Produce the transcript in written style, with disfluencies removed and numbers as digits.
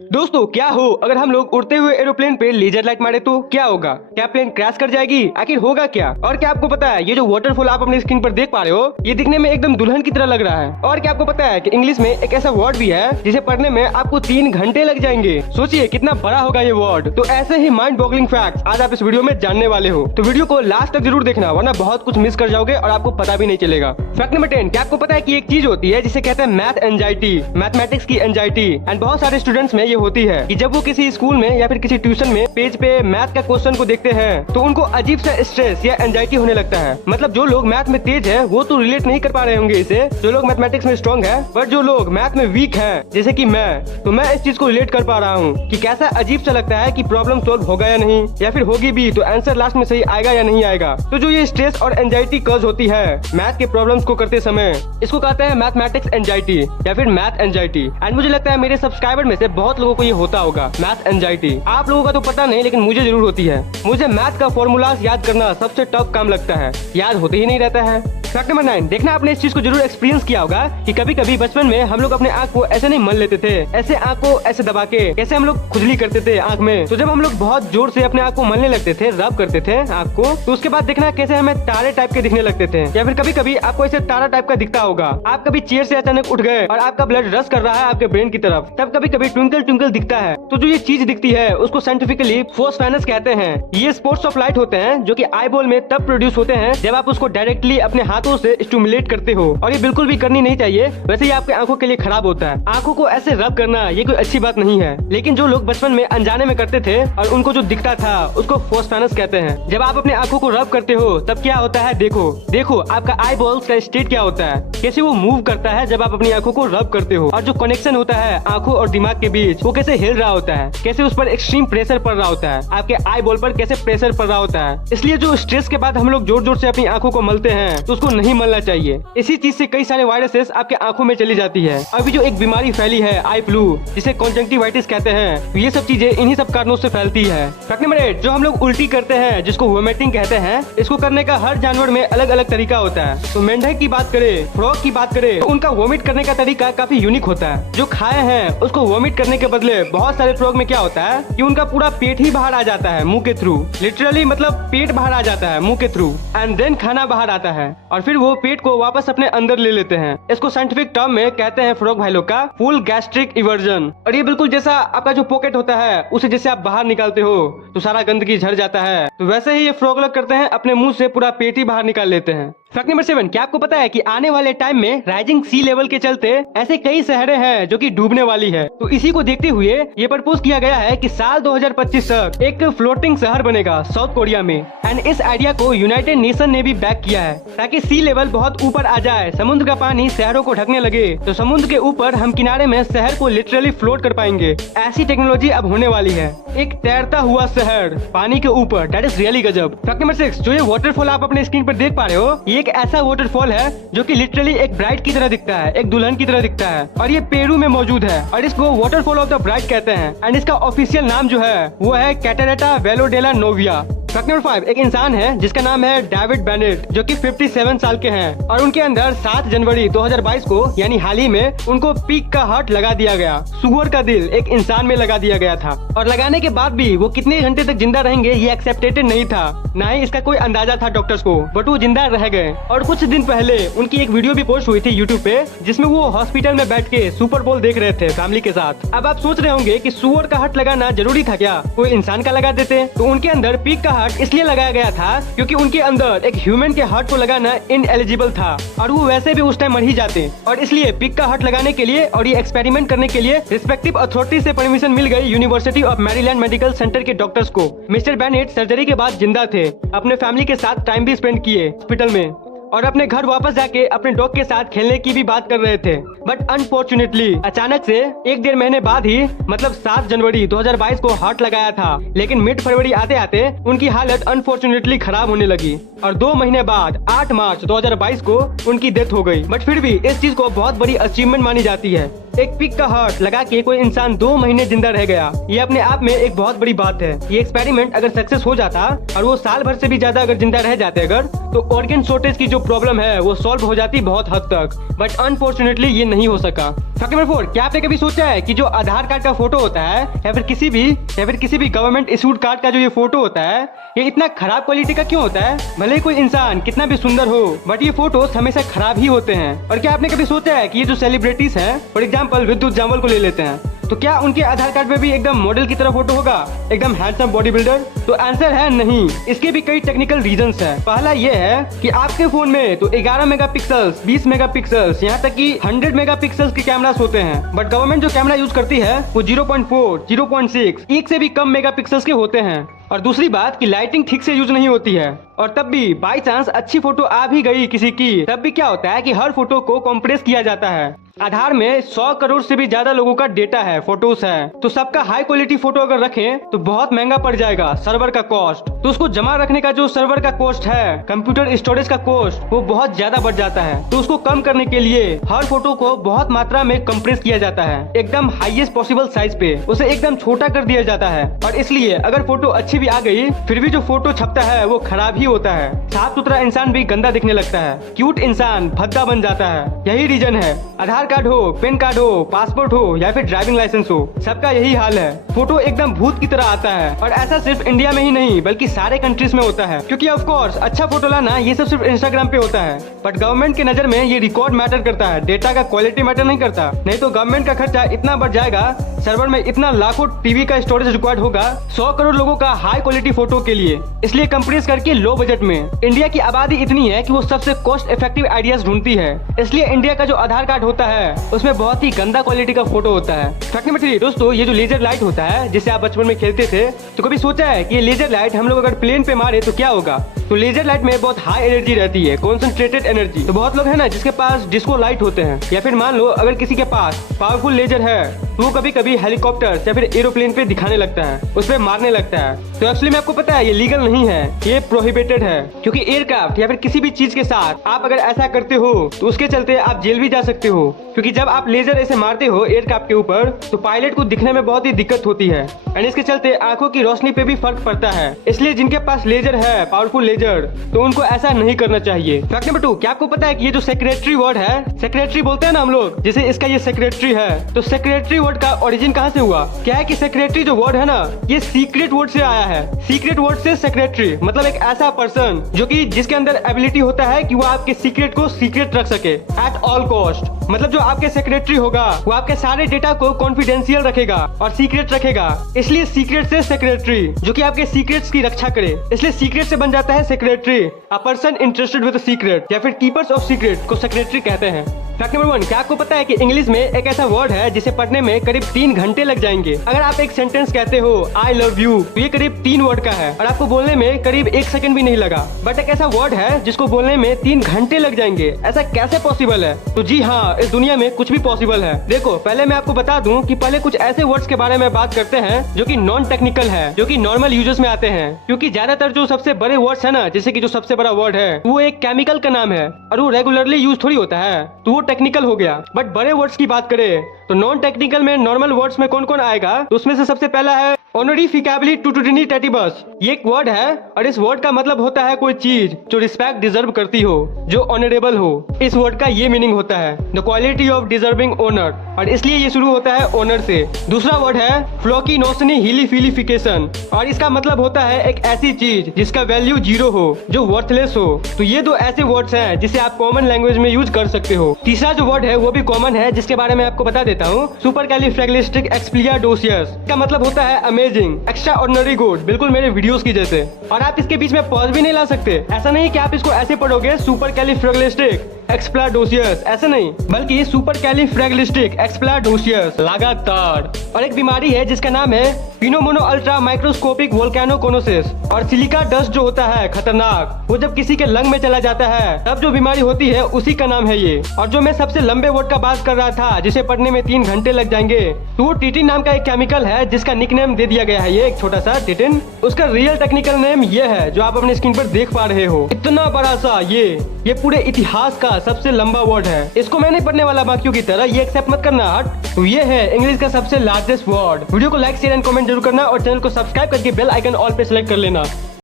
दोस्तों क्या हो अगर हम लोग उड़ते हुए एरोप्लेन पे लेजर लाइट मारे तो क्या होगा? क्या प्लेन क्रैश कर जाएगी? आखिर होगा क्या? और क्या आपको पता है ये जो वाटरफॉल आप अपनी स्क्रीन पर देख पा रहे हो ये दिखने में एकदम दुल्हन की तरह लग रहा है। और क्या आपको पता है कि इंग्लिश में एक ऐसा वर्ड भी है जिसे पढ़ने में आपको 3 घंटे लग जाएंगे। सोचिए कितना बड़ा होगा ये वर्ड। तो ऐसे ही माइंड बॉगलिंग फैक्ट्स आज आप इस वीडियो में जानने वाले हो, तो वीडियो को लास्ट तक जरूर देखना वरना बहुत कुछ मिस कर जाओगे और आपको पता भी नहीं चलेगा। फैक्ट नंबर 10, क्या आपको पता है कि एक चीज होती है जिसे कहते हैं मैथ एंजाइटी, मैथमेटिक्स की एंजाइटी। एंड बहुत सारे स्टूडेंट्स में ये होती है कि जब वो किसी स्कूल में या फिर किसी ट्यूशन में पेज पे मैथ का क्वेश्चन को देखते हैं तो उनको अजीब सा स्ट्रेस या एंजाइटी होने लगता है। मतलब जो लोग मैथ में तेज है वो तो रिलेट नहीं कर पा रहे होंगे इसे, जो लोग मैथमेटिक्स में स्ट्रॉन्ग है, बट जो लोग मैथ में वीक है जैसे कि मैं, तो मैं इस चीज को रिलेट कर पा रहा हूँ कि कैसा अजीब सा लगता है कि प्रॉब्लम सोल्व होगा या नहीं, या फिर होगी भी तो आंसर लास्ट में सही आएगा या नहीं आएगा। तो जो ये स्ट्रेस और एंजाइटी कॉज होती है मैथ के प्रॉब्लम्स को करते समय, इसको कहते हैं मैथमेटिक्स एंजाइटी या फिर मैथ एंजाइटी। एंड मुझे लगता है मेरे सब्सक्राइबर में से बहुत लोगों को ये होता होगा मैथ एंजाइटी। आप लोगों का तो पता नहीं लेकिन मुझे जरूर होती है। मुझे मैथ का फॉर्मूलाज याद करना सबसे टफ काम लगता है, याद होते ही नहीं रहता है। फैक्ट नंबर 9, देखना आपने इस चीज को जरूर एक्सपीरियंस किया होगा कि कभी कभी बचपन में हम लोग अपने आँख को ऐसे नहीं मल लेते थे, ऐसे आँख को ऐसे दबा के कैसे हम लोग खुजली करते थे आँख में। तो जब हम लोग बहुत जोर से अपने आँख को मलने लगते थे, रब करते थे आँख को, तो उसके बाद देखना कैसे हमें तारे टाइप के दिखने लगते थे। या फिर कभी कभी आपको ऐसे तारा टाइप का दिखता होगा। आप कभी चेयर से अचानक उठ गए और आपका ब्लड रश कर रहा है आपके ब्रेन की तरफ, तब कभी कभी ट्विंकल ट्विंकल दिखता है। तो जो ये चीज दिखती है उसको साइंटिफिकली फोस्फेनस कहते हैं। ये स्पॉट्स ऑफ लाइट होते हैं जो कि आई बॉल में तब प्रोड्यूस होते हैं जब आप उसको डायरेक्टली अपने हाथों से स्टिमुलेट करते हो। और ये बिल्कुल भी करनी नहीं चाहिए, वैसे ही आपके आंखों के लिए खराब होता है। आंखों को ऐसे रब करना ये कोई अच्छी बात नहीं है, लेकिन जो लोग बचपन में अनजाने में करते थे और उनको जो दिखता था उसको फोस्फेनस कहते हैं। जब आप अपने आंखों को रब करते हो तब क्या होता है, देखो आपका आई बॉल्स का स्टेट क्या होता है, कैसे वो मूव करता है जब आप अपनी आंखों को रब करते हो। और जो कनेक्शन होता है आंखों और दिमाग के बीच वो कैसे हिल रहा होता है, कैसे उस पर एक्सट्रीम प्रेशर पड़ रहा होता है, आपके आई बॉल पर कैसे प्रेशर पड़ रहा होता है। इसलिए जो स्ट्रेस के बाद हम लोग जोर जोर से अपनी आंखों को मलते हैं तो उसको नहीं मलना चाहिए। इसी चीज से कई सारे वायरसेस आपके आंखों में चली जाती है। अभी जो एक बीमारी फैली है आई फ्लू, जिसे कॉन्जंक्टिवाइटिस कहते हैं, ये सब चीजें इन्हीं सब कारणों से फैलती है। फैक्ट नंबर 8, जो हम लोग उल्टी करते हैं जिसको वोमिटिंग कहते हैं, इसको करने का हर जानवर में अलग अलग तरीका होता है। तो मेंढक की बात करें, फ्रॉग की बात करें, तो उनका वोमिट करने का तरीका काफी यूनिक होता है। जो खाए हैं उसको वोमिट करने के बदले बहुत सारे फ्रॉग में क्या होता है कि उनका पूरा पेट ही बाहर आ जाता है मुंह के थ्रू, लिटरली मतलब पेट बाहर आ जाता है मुंह के थ्रू, एंड देन खाना बाहर आता है और फिर वो पेट को वापस अपने अंदर ले लेते हैं। इसको साइंटिफिक टर्म में कहते हैं फ्रॉग भाई लोग का फुल गैस्ट्रिक इवर्जन। और ये बिल्कुल जैसा आपका जो पॉकेट होता है उसे जैसे आप बाहर निकालते हो तो सारा गंदगी झड़ जाता है, तो वैसे ही ये फ्रॉग लोग करते हैं, अपने मुंह से पूरा पेट ही बाहर निकाल लेते हैं। फैक्ट नंबर 7, क्या आपको पता है कि आने वाले टाइम में राइजिंग सी लेवल के चलते ऐसे कई शहरें हैं जो कि डूबने वाली है। तो इसी को देखते हुए ये प्रपोज किया गया है कि साल 2025 तक एक फ्लोटिंग शहर बनेगा साउथ कोरिया में। एंड इस आइडिया को यूनाइटेड नेशन ने भी बैक किया है ताकि सी लेवल बहुत ऊपर आ जाए, समुद्र का पानी शहरों को ढकने लगे, तो समुद्र के ऊपर हम किनारे में शहर को लिटरली फ्लोट कर पाएंगे। ऐसी टेक्नोलॉजी अब होने वाली है, एक तैरता हुआ शहर पानी के ऊपर, दैट इज रियली गजब। फैक्ट नंबर 6, जो ये वाटरफॉल आप अपने स्क्रीन पर देख पा रहे हो, ये एक ऐसा वाटरफॉल है जो कि लिटरली एक ब्राइड की तरह दिखता है, एक दुल्हन की तरह दिखता है, और ये पेरू में मौजूद है और इसको वाटरफॉल ऑफ द ब्राइड कहते हैं। एंड इसका ऑफिशियल नाम जो है वो है कैटरेटा वेलो डेला नोविया। फैक्ट नंबर 5, एक इंसान है जिसका नाम है डेविड बेनेट, जो कि 57 साल के हैं और उनके अंदर 7 जनवरी 2022 को यानी हाल ही में उनको पीक का हार्ट लगा दिया गया। सुअर का दिल एक इंसान में लगा दिया गया था और लगाने के बाद भी वो कितने घंटे तक जिंदा रहेंगे ये एक्सेप्टेड नहीं था, ना ही इसका कोई अंदाजा था डॉक्टर्स को, बट वो जिंदा रह गए। और कुछ दिन पहले उनकी एक वीडियो भी पोस्ट हुई थी यूट्यूब पे जिसमें वो हॉस्पिटल में बैठ के सुपर बोल देख रहे थे फैमिली के साथ। अब आप सोच रहे होंगे कि सुअर का हार्ट लगाना जरूरी था क्या, कोई इंसान का लगा देते। तो उनके अंदर पीक का हार्ट इसलिए लगाया गया था क्योंकि उनके अंदर एक ह्यूमन के हार्ट को लगाना इनएलिजिबल था और वो वैसे भी उस टाइम मर ही जाते, और इसलिए पिक का हार्ट लगाने के लिए और ये एक्सपेरिमेंट करने के लिए रिस्पेक्टिव अथॉरिटी से परमिशन मिल गई university of Maryland medical centre के डॉक्टर्स को। मिस्टर बेनेट सर्जरी के बाद जिंदा थे, अपने फैमिली के साथ टाइम भी स्पेंड किए हॉस्पिटल में और अपने घर वापस जाके अपने डॉग के साथ खेलने की भी बात कर रहे थे। बट अनफॉर्चुनेटली अचानक से 1-1.5 महीने बाद ही मतलब 7 जनवरी 2022 को हार्ट लगाया था, लेकिन मिड फरवरी आते आते उनकी हालत अनफॉर्चुनेटली खराब होने लगी और 2 महीने बाद 8 मार्च 2022 को उनकी डेथ हो गई। बट फिर भी इस चीज को बहुत बड़ी अचीवमेंट मानी जाती है। एक पिग का हार्ट लगा के कोई इंसान 2 महीने जिंदा रह गया। ये अपने आप में एक बहुत बड़ी बात है। ये एक्सपेरिमेंट अगर सक्सेस हो जाता और वो साल भर से भी ज्यादा अगर जिंदा रह जाते अगर, तो ऑर्गन शॉर्टेज की जो प्रॉब्लम है वो सॉल्व हो जाती बहुत हद तक। बट अनफॉर्चुनेटली ये नहीं हो सका। फैक्ट नंबर 4, क्या आपने कभी सोचा है कि जो आधार कार्ड का फोटो होता है या फिर किसी भी गवर्नमेंट इशूड कार्ड का जो ये फोटो होता है, ये इतना खराब क्वालिटी का क्यों होता है? भले कोई इंसान कितना भी सुंदर हो, बट ये फोटोज हमेशा खराब ही होते हैं। और क्या आपने कभी सोचा है कि ये जो सेलिब्रिटीज हैं, फॉर एग्जाम्पल विद्युत जामवाल को ले लेते हैं, तो क्या उनके आधार कार्ड में भी एकदम मॉडल की तरह फोटो होगा, एकदम हैंडसम बॉडी बिल्डर? तो आंसर है नहीं। इसके भी कई टेक्निकल रीजंस हैं। पहला ये है कि आपके फोन में तो 11 मेगापिक्सल्स, 20 मेगापिक्सल्स, यहाँ तक कि 100 मेगापिक्सल्स के कैमरास होते हैं। बट गवर्नमेंट जो कैमरा यूज करती है वो 0.4, 0.6, एक से भी कम मेगापिक्सल्स के होते हैं। और दूसरी बात कि लाइटिंग ठीक से यूज नहीं होती है। और तब भी बाई चांस अच्छी फोटो आ भी गई किसी की, तब भी क्या होता है कि हर फोटो को कंप्रेस किया जाता है। आधार में 100 करोड़ से भी ज्यादा लोगों का डेटा है, फोटोज है, तो सबका हाई क्वालिटी फोटो अगर रखें तो बहुत महंगा पड़ जाएगा सर्वर का कॉस्ट। तो उसको जमा रखने का जो सर्वर का कॉस्ट है, कंप्यूटर स्टोरेज का कॉस्ट, वो बहुत ज्यादा बढ़ जाता है। तो उसको कम करने के लिए हर फोटो को बहुत मात्रा में कंप्रेस किया जाता है, एकदम हाईएस्ट पॉसिबल साइज पे उसे एकदम छोटा कर दिया जाता है। और इसलिए अगर फोटो अच्छी भी आ गई, फिर भी जो फोटो छपता है वो खराब ही होता है। साफ सुथरा इंसान भी गंदा दिखने लगता है, क्यूट इंसान भद्दा बन जाता है। यही रीजन है। आधार कार्ड हो, पैन कार्ड हो, पासपोर्ट हो या फिर ड्राइविंग लाइसेंस हो, सबका यही हाल है। फोटो एकदम भूत की तरह आता है। और ऐसा सिर्फ इंडिया में ही नहीं बल्कि सारे कंट्रीज में होता है, क्योंकि ऑफ कोर्स अच्छा फोटो लाना ये सब सिर्फ इंस्टाग्राम पे होता है। बट गवर्नमेंट के नजर में ये रिकॉर्ड मैटर करता है, डेटा का क्वालिटी मैटर नहीं करता। नहीं तो गवर्नमेंट का खर्चा इतना बढ़ जाएगा, सर्वर में इतना लाखों टीबी का स्टोरेज रिक्वायर्ड होगा 100 करोड़ लोगों का हाई क्वालिटी फोटो के लिए। इसलिए कंप्रेस करके लो बजट में। इंडिया की आबादी इतनी है कि वो सबसे कॉस्ट इफेक्टिव आइडियाज ढूंढती है। इसलिए इंडिया का जो आधार कार्ड होता है उसमें बहुत ही गंदा क्वालिटी का फोटो होता है। फैक्ट नंबर 3 दोस्तों, ये जो लेजर लाइट होता है जिससे आप बचपन में खेलते थे, तो कभी सोचा है कि ये लेजर लाइट हम लोग अगर प्लेन पे मारे तो क्या होगा? तो लेजर लाइट में बहुत हाई एनर्जी रहती है, कॉन्सेंट्रेटेड एनर्जी। तो बहुत लोग है ना जिसके पास डिस्को लाइट होते हैं, या फिर मान लो अगर किसी के पास पावरफुल लेजर है तो वो कभी कभी हेलीकॉप्टर या फिर एरोप्लेन पे दिखाने लगता है, उस पर मारने लगता है। तो एक्चुअली में आपको पता है ये लीगल नहीं है, ये प्रोहिबिटेड है। क्योंकि एयरक्राफ्ट या फिर किसी भी चीज के साथ आप अगर ऐसा करते हो तो उसके चलते आप जेल भी जा सकते हो। क्योंकि जब आप लेजर ऐसे मारते हो एयरक्राफ्ट के ऊपर तो पायलट को दिखने में बहुत ही दिक्कत होती है, एंड इसके चलते आंखों की रोशनी पे भी फर्क पड़ता है। इसलिए जिनके पास लेजर है, पावरफुल लेजर, तो उनको ऐसा नहीं करना चाहिए। फैक्ट नंबर 2, क्या आपको पता है कि ये जो सेक्रेटरी वर्ड है, सेक्रेटरी बोलते हैं ना हम लोग, जैसे इसका ये सेक्रेटरी है, तो सेक्रेटरी वर्ड का ओरिजिन कहाँ से हुआ? क्या है कि सेक्रेटरी जो वर्ड है ना, ये सीक्रेट वर्ड से आया है। सीक्रेट वर्ड से सेक्रेटरी मतलब एक ऐसा पर्सन जो कि जिसके अंदर एबिलिटी होता है कि वो आपके सीक्रेट को सीक्रेट रख सके एट ऑल कॉस्ट। मतलब जो आपके सेक्रेटरी होगा वो आपके सारे डेटा को कॉन्फिडेंशियल रखेगा और सीक्रेट रखेगा। इसलिए सीक्रेट से सेक्रेटरी, जो कि आपके सीक्रेट्स की रक्षा करे, इसलिए सीक्रेट से बन जाता है secretary. A person interested with secret या फिर कीपर्स ऑफ सीक्रेट को सेक्रेटरी कहते हैं। फैक्ट नंबर 1, क्या आपको पता है कि इंग्लिश में एक ऐसा वर्ड है जिसे पढ़ने में करीब 3 घंटे लग जाएंगे? अगर आप एक सेंटेंस कहते हो आई लव यू, तो ये करीब 3 वर्ड का है और आपको बोलने में करीब 1 सेकंड भी नहीं लगा। बट एक ऐसा वर्ड है जिसको बोलने में 3 घंटे लग जाएंगे। ऐसा कैसे पॉसिबल है? तो जी हाँ, इस दुनिया में कुछ भी पॉसिबल है। देखो, पहले मैं आपको बता दूं कि पहले कुछ ऐसे वर्ड्स के बारे में बात करते हैं जो कि नॉन टेक्निकल है, जो कि नॉर्मल यूजर्स में आते हैं। क्योंकि ज्यादातर जो सबसे बड़े वर्ड्स है ना, जैसे कि जो सबसे बड़ा वर्ड है वो एक केमिकल का नाम है और वो रेगुलरली यूज थोड़ी होता है, तो वो टेक्निकल हो गया। बट बड़े वर्ड्स की बात करें तो नॉन टेक्निकल में नॉर्मल वर्ड्स में कौन कौन आएगा? तो उसमें से सबसे पहला है ऑनरिफिकेबली टूटूटिनिटेटिबस। ये एक वर्ड है और इस वर्ड का मतलब होता है कोई चीज जो रिस्पेक्ट डिजर्व करती हो, जो ऑनरेबल हो। इस वर्ड का ये मीनिंग होता है the quality of deserving honour, और इसलिए ये शुरू होता है ऑनर से। दूसरा वर्ड है फ्लोकिनोसनी हिलीफिलिफिकेशन, और इसका मतलब होता है एक ऐसी चीज जिसका वैल्यू 0 हो, जो वर्थलेस हो। तो ये 2 ऐसे वर्ड्स हैं जिसे आप कॉमन लैंग्वेज में यूज कर सकते हो। तीसरा जो वर्ड है वो भी कॉमन है, जिसके बारे में आपको बता देता हूँ, सुपरकैलिफ्रैगिलिस्टिक्एक्सपिलियाडोसियस। का मतलब होता है अमेजिंग, एक्स्ट्रा ऑर्डिनरी गुड, बिल्कुल मेरे वीडियोस की जैसे। और आप इसके बीच में पॉज भी नहीं ला सकते। ऐसा नहीं कि आप इसको ऐसे पढ़ोगे सुपरकैलिफ्रैगिलिस्टिक एक्सप्लाडोसियस, ऐसा नहीं, बल्कि सुपरकैलिफ्रैगिलिस्टिक एक्सप्लाडोसियस लगातार। और एक बीमारी है जिसका नाम है फिनोमोनो अल्ट्रा माइक्रोस्कोपिक वोल्केनोकोनोसिस। और सिलिका डस्ट जो होता है खतरनाक, वो जब किसी के लंग में चला जाता है तब जो बीमारी होती है उसी का नाम है ये। और जो मैं सबसे लंबे वर्ड का बात कर रहा था जिसे पढ़ने में 3 घंटे लग जाएंगे, तो वो टीटी नाम का एक केमिकल है जिसका निकनेम दे दिया गया है ये एक छोटा सा टिटिन। उसका रियल टेक्निकल नेम ये है जो आप अपने स्क्रीन पर देख पा रहे हो। इतना बड़ा सा ये पूरे इतिहास का सबसे लंबा वर्ड है। इसको मैं नहीं पढ़ने वाला बाकियों की तरह, ये एक्सेप्ट मत करना हट। तो ये है इंग्लिश का सबसे लार्जेस्ट वर्ड। वीडियो को लाइक शेयर एंड कमेंट जरूर करना और चैनल को सब्सक्राइब करके बेल आइकन ऑल पे सेलेक्ट कर लेना।